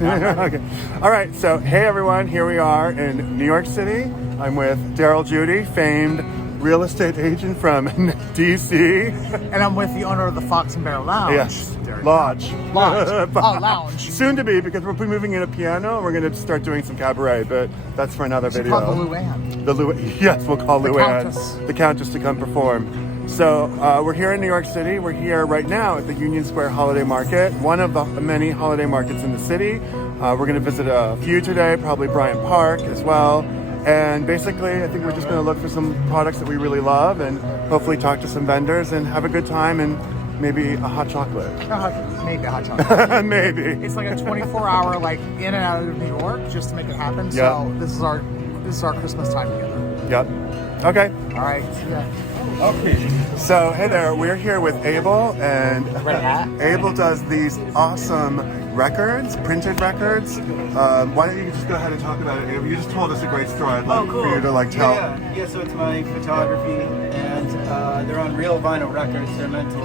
Okay. All right. So, hey everyone, here we are in New York City. I'm with Daryl Judy, famed real estate agent from DC. And I'm with the owner of the Fox and Bear Lounge. Yes, Dearrick Lodge. Lodge. Oh, lounge. Soon to be, because we'll be moving in a piano. We're going to start doing some cabaret, but that's for another Should video. call the Luann. Yes, we'll call The Luann, the Countess, to come perform. So we're here in New York City. We're here right now at the Union Square Holiday Market, one of the many holiday markets in the city. We're going to visit a few today, probably Bryant Park as well. And basically, I think we're just going to look for some products that we really love and hopefully talk to some vendors and have a good time and maybe a hot chocolate. Maybe a hot chocolate. Maybe. It's like a 24-hour, like in and out of New York, just to make it happen. Yep. So this is our Christmas time together. Yep. Okay. All right. See ya. Okay. So, hey there, we're here with Abel, and Red hat. Abel does these awesome records, printed records. Why don't you just go ahead and talk about it, Abel? You just told us a great story. I'd love for you to tell. Yeah, so it's my photography, and they're on real vinyl records. They're meant to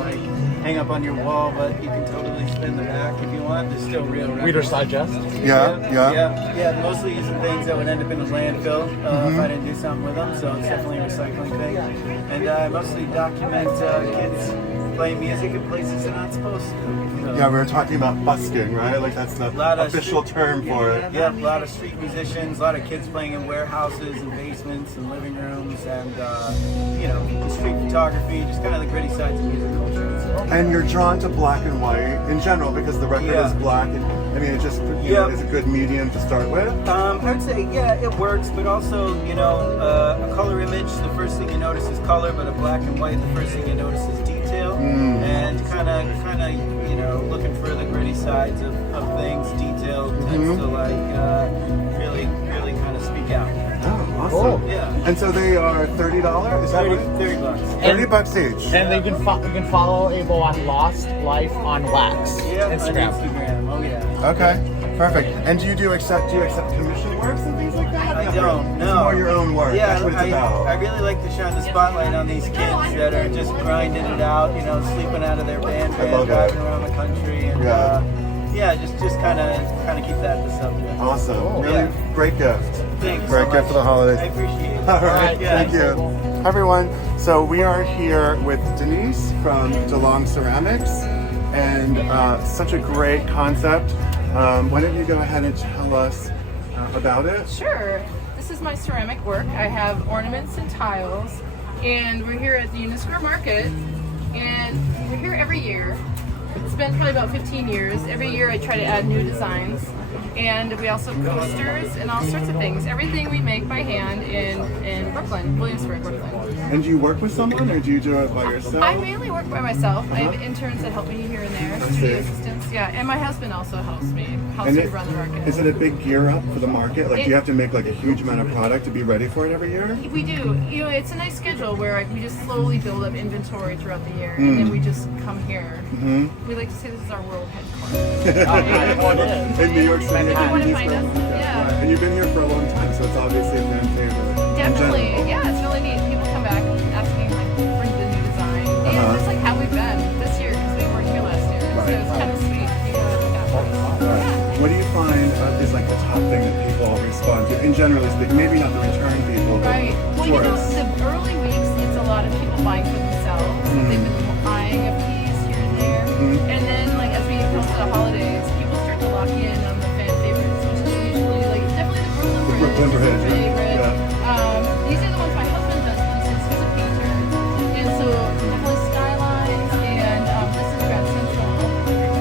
hang up on your wall, but you can totally spin them back if you want. They're still real records. Reader's Digest. Yeah. Mostly using things that would end up in a landfill if I didn't do something with them. So it's definitely a recycling thing. And I mostly document kids playing music in places they're not supposed to. So. Yeah, we were talking about busking, right? Like that's the official term for it. Yeah, a lot of street musicians, a lot of kids playing in warehouses and basements and living rooms, and street photography, just kind of the gritty sides of music culture. And you're drawn to black and white in general because the record is black, and I mean it just is a good medium to start with. I'd say it works, but also a color image. The first thing you notice is color, but a black and white, the first thing you notice is detail, and kind of looking for the gritty sides of things. Detail tends to really kind of speak out. Oh, awesome! Cool. Yeah. And so they are $30. Is that right? $30. $30 each. And you can follow Abel on Lost Life on Wax. Yeah, Instagram. on Instagram. Oh yeah. Okay, perfect. And do you accept commission works and things like that? I don't. No. It's more your own work. Yeah, That's what it's about. I really like to shine the spotlight on these kids that are just grinding it out. Sleeping out of their van, driving around the country, and just kind of keep that the subject. Awesome. Really great gift. Thanks. Great gift for the holidays. I appreciate it. All right, Yeah. thank you. Hi everyone. So we are here with Denise from DeLong Ceramics, and such a great concept. Why don't you go ahead and tell us about it? Sure. This is my ceramic work. I have ornaments and tiles, and we're here at the Union Square Market, and we're here every year. It's been probably about 15 years. Every year I try to add new designs, and we also have coasters and all sorts of things. Everything we make by hand in Brooklyn, Williamsburg, Brooklyn. And do you work with someone, or do you do it by yourself? I mainly work by myself. I have interns that help me here and there, studio assistants. Yeah, and my husband also helps me run the market. Is it a big gear up for the market? Do you have to make a huge amount of product to be ready for it every year? We do. It's a nice schedule where we just slowly build up inventory throughout the year, and then we just come here. We like to say this is our world headquarters. In New York City. If you want to find us, yeah. And you've been here for a long time, so it's obviously a fan favorite. Definitely, yeah, it's really neat. People come back asking, bring the new design. And it's how we've been this year, because we weren't here last year. So it's kind of sweet. What do you find is the top thing that people respond to, in generally speaking? Maybe not the return people, but right. Well, the early weeks, it's a lot of people buying for themselves. They've been buying a piece here and there. And then, as we come to the holidays, people start to lock in on the fan favorites, which is usually, definitely the Brooklyn Bridge favorite. These are the ones my husband does since he's a painter. And so, definitely skylines, and this is Grand Central.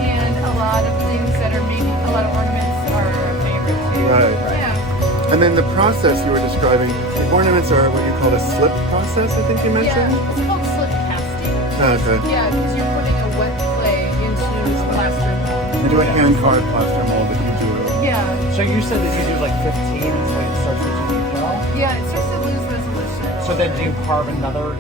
And a lot of things that are a lot of ornaments are a favorite too. Right. Yeah. And then the process you were describing, the ornaments are what you call a slip process, I think you mentioned? Yeah, it's called slip casting. Okay. Yeah, because you're putting a wet clay into a plaster mold. You do a hand-carved plaster mold that you do. Yeah. So you said that you do 15 until it starts to detail? Yeah, it starts to lose resolution. So then do you carve another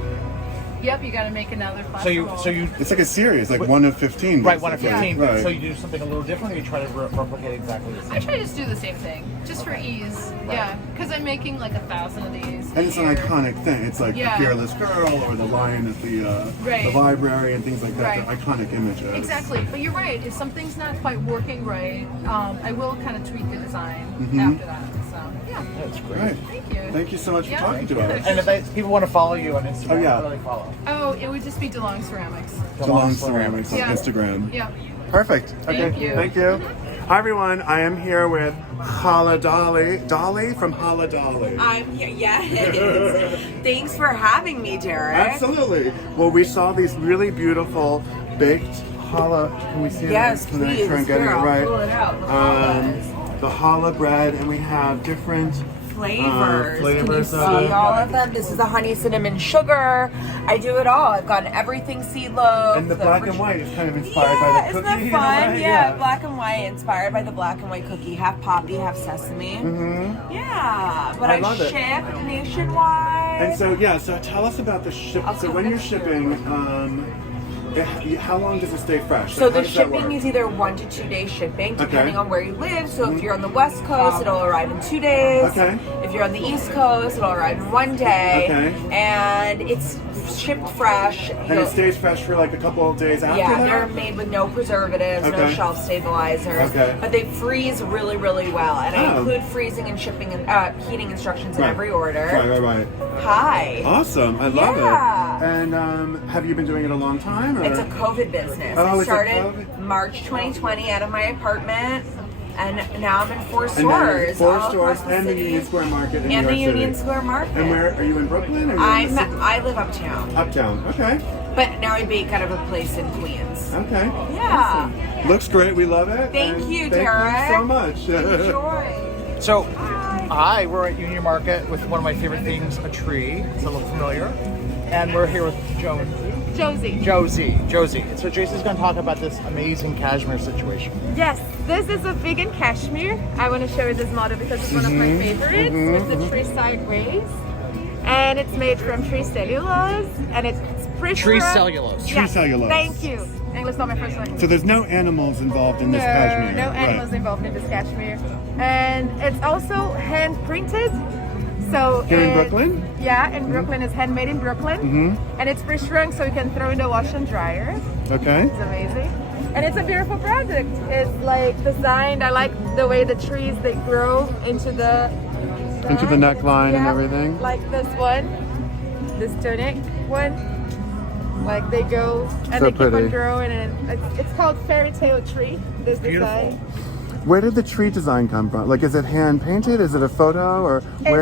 Yep, you got to make another plastic So you It's like a series, like 1 of 15. right 1 of basically. 15. Right. So you do something a little different, or you try to replicate exactly the same. I try to just do the same thing, just for ease. Yeah, because I'm making like 1,000 of these. And it's an a year. iconic thing. It's like Yeah. the Fearless Girl or the Lion at the Right. library and things like that. Right. They're iconic images. Exactly, but you're right. If something's not quite working right, I will kind of tweak the design Mm-hmm. after that. So yeah, That's great. Right. thank you. Thank you so much for Yeah. talking to us. And if people want to follow you on Instagram, Oh, yeah. what do they follow? Oh, it would just be DeLong Ceramics. DeLong Ceramics on Yeah. Instagram. Yeah. Perfect. Okay. Thank you. Thank you. Hi everyone. I am here with Hala Dolly. Dolly from Hala Dolly. I'm here. Yes. Thanks for having me, Dearrick. Absolutely. Well, we saw these really beautiful baked challah. Can we see Yes, it? Can I please. try and get Here, it I'll right? pull it out. The challah. The challah bread, and we have different Flavors. Can you flavors see of it. all of them? This is a honey cinnamon sugar. I do it all. I've got everything seed loaf. And the black and white is kind of inspired by the Isn't cookie. that in a fun? way. Yeah, black and white, inspired by the black and white cookie. Half poppy, half sesame. Mm-hmm. Yeah, but I I, love it. ship nationwide. And so, yeah, so tell us about the ship. So when you're shipping, how long does it stay fresh? So Like, how the does that shipping work? is either 1 to 2 day shipping, depending Okay. on where you live. So if you're on the West Coast, it'll arrive in 2 days. Okay. If you're on the East Coast, it'll arrive in 1 day. Okay. And it's shipped fresh. And it stays fresh for like a couple of days after Yeah, that? they're made with no preservatives, no Okay. shelf stabilizers, Okay. but they freeze really, really well. And I Oh. include freezing and shipping and heating instructions in Right. every order. Right. Hi. Awesome. I love Yeah. it. And have you been doing it a long time? Or? It's a COVID business. Oh, I it's a started COVID? March 2020 out of my apartment, and now I'm in 4 And now you're in stores. 4 all stores across the and the city. Union Square Market in And New the York Union City. Square Market. And where are you in Brooklyn? Or are you in the city? I live uptown, Uptown. Okay. but now I bake out of a place in Queens. Okay. Yeah. Looks great. We love it. Thank And you, thank Dearrick. you so much. Enjoy. So, hi, we're at Union Market with one of my favorite things, a tree. It's a little familiar. And we're here with Josie. So Jason's going to talk about this amazing cashmere situation. Yes, this is a vegan cashmere. I want to show you this model because it's one of my favorites with the tree side grace. And it's made from tree cellulose and it's pretty Tree cellulose. Tree cellulose. Thank you. English not my first language. So there's no animals involved in this cashmere. No animals Right. involved in this cashmere. And it's also hand printed. So Here in Brooklyn? Yeah, in Brooklyn. It's handmade in Brooklyn. And it's pre-shrunk so you can throw in the wash and dryer. Okay. It's amazing. And it's a beautiful project. It's like designed, I like the way the trees, they grow into the neckline and Yeah, everything. Like this one, this tunic one. Like they go and So they keep pretty. on growing, and it's called fairy tale tree. This design. Where did the tree design come from? Like, is it hand painted? Is it a photo? Or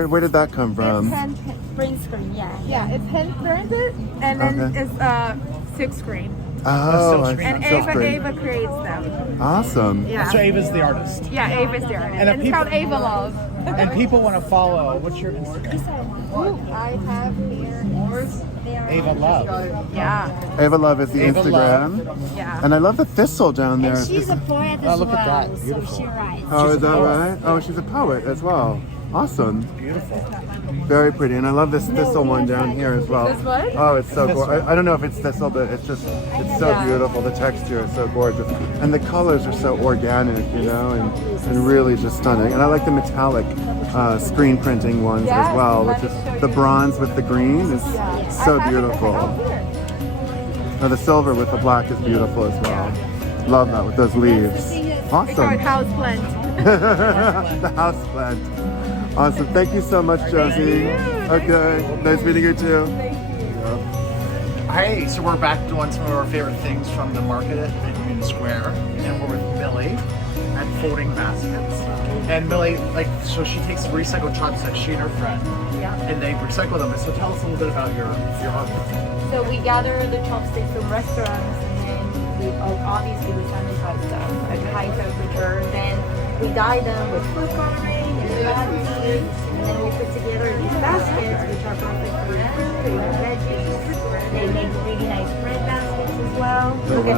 where did that come from? It's hand print screen, yeah, it's hand printed, and then Okay. it's silk screen. Oh, silk screen. And silk screen. Ava creates them. Awesome. Yeah, So Ava's the artist. yeah, Ava's the artist. And if And it's people- called Ava Love. And people want to follow, what's your Instagram? I have here yours. Ava Love. Yeah, Ava Love is the Ava Instagram. yeah. And I love the thistle down there. She's a poet as Oh, look at well, that. so Beautiful. she writes. Oh, she's is a that poet. right? Oh, she's a poet as well. Awesome. Beautiful. Very pretty. And I love this thistle one down here as well. This one? Oh, it's so Thistle. gorgeous. I don't know if it's thistle, but it's so Yeah. beautiful. The texture is so gorgeous. And the colors are so organic, you know, and really just stunning. And I like the metallic screen printing ones Yes, as well, let which me is show the you. bronze with the green is so I have it. beautiful. Oh, here. Oh, the silver with the black is beautiful as well. Love that with those leaves. We call it Awesome. house plant. The house plant. Awesome. Thank you so much, Josie. Okay. Nice meeting you too. Hey, so we're back doing some of our favorite things from the market at Union Square, and we're with Millie at Folding Baskets. And Millie, so she takes recycled chopsticks, she and her friend, and they recycle them. So tell us a little bit about your art. So we gather the chopsticks from restaurants, and then we obviously we sanitize them at high temperature. Then we dye them with food coloring and gravity, and then we put together these baskets, which are perfect for your fruit or your veggies. They make really nice bread baskets as well. Look at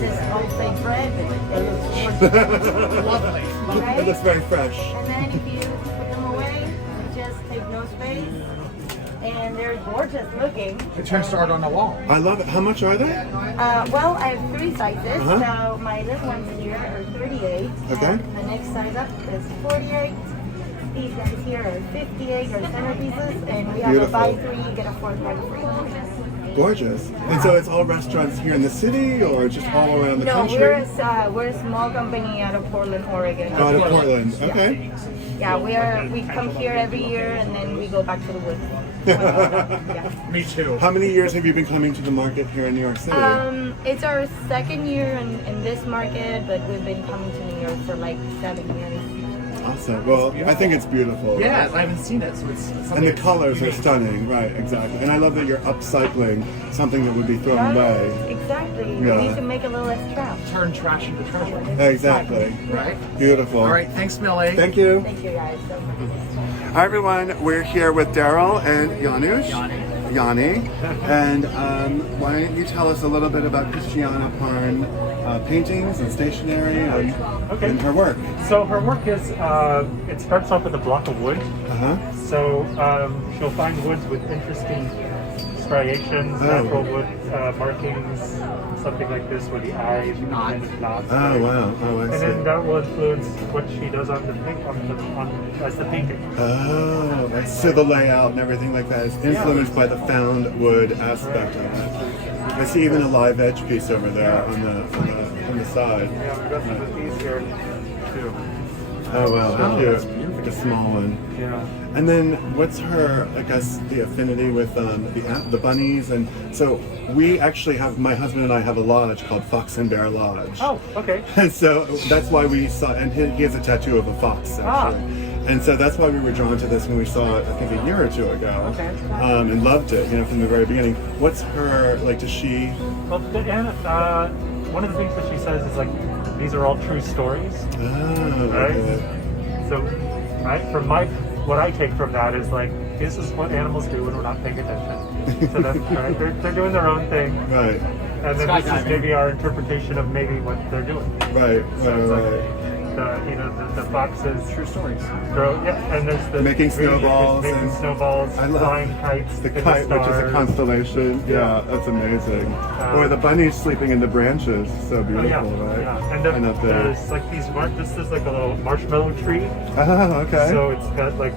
this is homemade bread, but it looks Lovely. It right? looks very fresh. And then if you put them away, you just take no space. and they're gorgeous looking. It turns to art on the wall. I love it. How much are they? Well, I have 3 sizes. Uh-huh. So my little ones here are 38. Okay. And the next size up is 48. These guys here are 58 or centerpieces, and we have Beautiful. a buy 3, you get a 4th by 3. Gorgeous. And so it's all restaurants here in the city or just all around the No, country? we're a small company out of Portland, Oregon. Out of Portland. Okay. Yeah, we come here every year and then we go back to the woods. Yeah. Me too. How many years have you been coming to the market here in New York City? It's our 2nd year in this market, but we've been coming to New York for like 7 years. Awesome. Well, I think it's beautiful. Yeah, I haven't seen it, so it's And something the that's colors are unique. stunning, right? Exactly. And I love that you're upcycling something that would be thrown Right, away. exactly. Yeah. We need to make a little less trash. Turn trash into treasure. Exactly. Right? Beautiful. All right, thanks, Millie. Thank you. Thank you guys so much. Hi everyone. We're here with Daryl and Janusz. Yanni. And why don't you tell us a little bit about Christiana Parn paintings and stationery and her work? So her work is, it starts off with a block of wood. Uh-huh. So she'll find woods with interesting striations, natural wood markings, something like this where the eyes kind of knots. Oh wow. Oh, I And see. then that will influence what she does on the as the painting. Oh, I see. The layout and everything like that is influenced by the found wood aspect of it. I see even a live edge piece over there on the side. Yeah, we got some of these here too. Oh wow, how cute. Like a small one. Yeah. And then what's her, I guess, the affinity with the bunnies? And so we actually have, my husband and I have a lodge called Fox and Bear Lodge. Oh, okay. And so that's why we saw, and he has a tattoo of a fox actually. And so that's why we were drawn to this when we saw it, I think a year or two ago. Okay. And loved it, from the very beginning. What's her, like, does she? Well, one of the things that she says is like, these are all true stories. Oh, Right? okay. So, what I take from that is like, this is what animals do when we're not paying attention. So that's right. They're doing their own thing, Right, and then this is maybe our interpretation of maybe what they're doing. right, So it's right. like the foxes True stories. and there's the Making snowballs making and- snowballs, I love flying kites, The in kite, which is a stars. constellation. Yeah, that's amazing. Or the bunnies sleeping in the branches. So Oh, beautiful, yeah, right? yeah. And then up there. there's like these. This is like a little marshmallow tree. Oh, okay. So it's got like,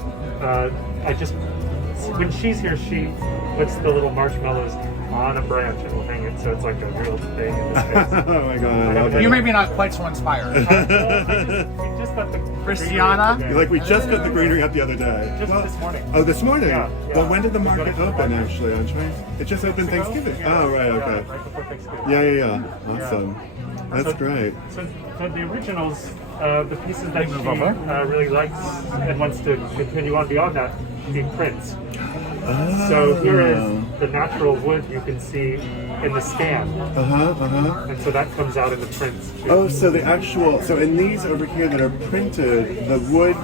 when she's here, she puts the little marshmallows on a branch and will hang it, so it's like a real thing in the space. Oh my god, I love You it. may be not quite so inspired. We just got the Christiana? greenery You're like, we just got the greenery up the other day. Just this morning. Oh, this morning? Yeah, yeah. Well, when did the We got market it from open, Monday. actually? It just opened Thanksgiving. Yeah, Oh, right, yeah, okay. right before Thanksgiving. Yeah. Awesome. That's So- great. So the originals, the pieces that she really likes and wants to continue on beyond that, the prints. Oh. So here is the natural wood you can see in the scan, and so that comes out in the prints too. Oh, so the actual, so in these over here that are printed, the wood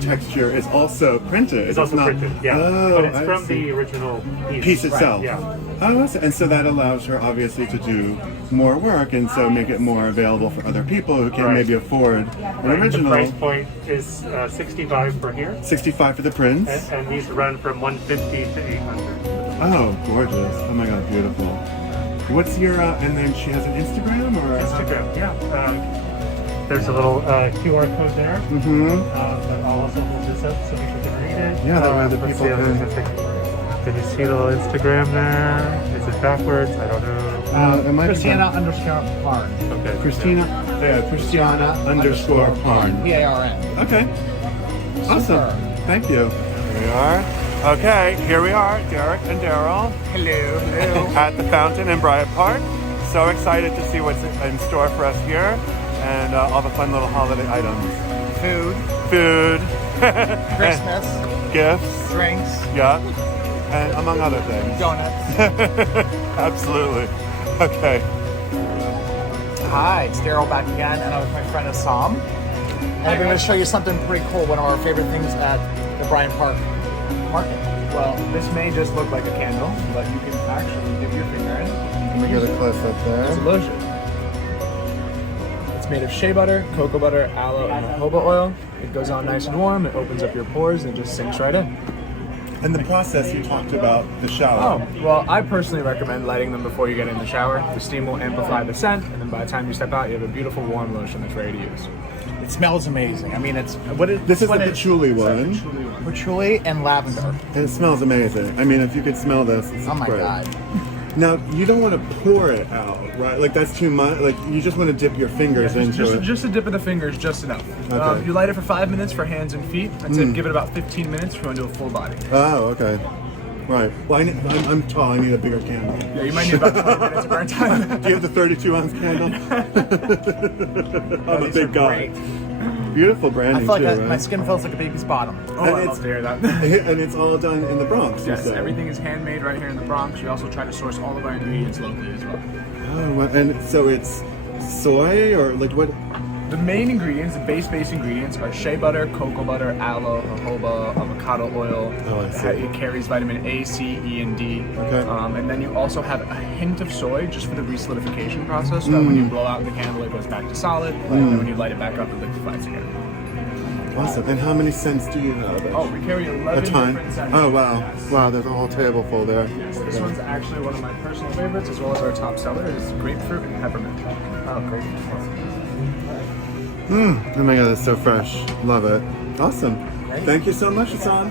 texture is also printed. It's also not, printed, yeah. Oh, But it's I from see. the original Piece itself. Yeah. Oh, I see. And so that allows her obviously to do more work and so make it more available for other people who can Right. maybe afford an Right. original. The price point is 65 for here, 65 for the prints. and these run from 150 to 800. Oh, gorgeous. Oh my god, beautiful. What's your, and then she has an Instagram or? Instagram, yeah. There's a little QR code there. But I'll also hold this up so people can read it. Yeah, that way the let's people see, I'm can- just thinking, can you see the little Instagram there? Is it backwards? I don't know. It might be Christiana underscore Parn. Okay. Christina _Parn. P-A-R-N. Okay. Awesome. Thank you. Here we are. Okay, here we are, Dearrick and Daryl. Hello. At the fountain in Bryant Park. So excited to see what's in store for us here and all the fun little holiday items. Food. Christmas. Gifts. Drinks. Yeah. And among other things. Donuts. Absolutely. Okay. Hi, it's Daryl back again, and I'm with my friend Assam. And I'm going to show you something pretty cool, one of our favorite things at the Bryant Park Market. Well, this may just look like a candle, but you can actually dip your finger in. Let me get a close up It's a there. lotion. It's made of shea butter, cocoa butter, aloe, and jojoba oil. It goes on nice and warm, it opens up your pores, and it just sinks right in. And the process you talked about, the shower. Oh, well, I personally recommend lighting them before you get in the shower. The steam will amplify the scent, and then by the time you step out, you have a beautiful warm lotion that's ready to use. It smells amazing. I mean, it's This is the patchouli one. patchouli and lavender. And it smells amazing. I mean, if you could smell this, it's Oh my great. god. Now, you don't want to pour it out, right? Like, that's too much. Like, you just want to dip your fingers into it. Just a dip of the fingers, just enough. Okay. You light it for 5 minutes for hands and feet. I'd say give it about 15 minutes if you want to do a full body. Oh, okay. Right. Well, I'm tall. I need a bigger candle. Yeah, you might need about 20 minutes of burn time. Do you have the 32-ounce candle? I'm a These are big guy. great. Beautiful I branding, feel like too, right? my skin feels like a baby's bottom. Oh, And I it's- love to hear that. And it's all done in the Bronx, you Yes, said. everything is handmade right here in the Bronx. We also try to source all of our ingredients locally as well. Oh, well, and so it's soy or like what? The main ingredients, the base ingredients, are shea butter, cocoa butter, aloe, jojoba, avocado oil. Oh, I see. It carries vitamin A, C, E, and D. Okay. And then you also have a hint of soy just for the resolidification process, so that when you blow out the candle, it goes back to solid. And then when you light it back up, it liquefies again. Awesome. And how many scents do you have? Oh, we carry 11 A ton. different scents. Oh, wow. Yes. Wow, there's a whole table full there. Yes, this one's actually one of my personal favorites, as well as our top seller is grapefruit and peppermint. Oh, great. Oh my god, that's so fresh. Love it. Awesome. Thank you so much, Hassan.